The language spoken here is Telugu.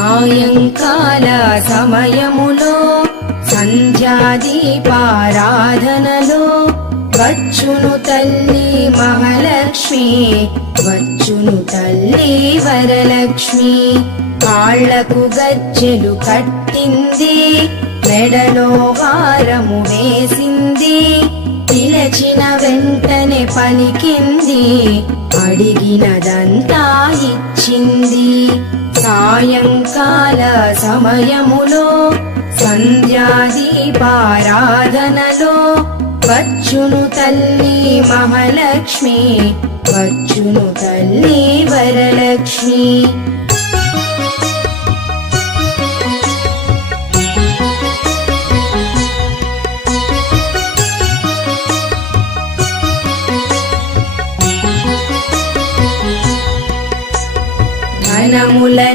సాయంకాల సమయములో సంధ్యాదీపారాధనలో వచ్చును తల్లి మహాలక్ష్మి, వచ్చును తల్లి వరలక్ష్మి. కాళ్లకు గజ్జెలు కట్టింది, మెడలో హారము వేసింది, పిలచిన వెంటనే పలికింది, అడిగినదంతా ఇచ్చింది. సాయంకాల సమయములో సంధ్యాదీపారాధనలో వచ్చును తల్లి మహాలక్ష్మి, వచ్చును తల్లి వరలక్ష్మి. ధనములని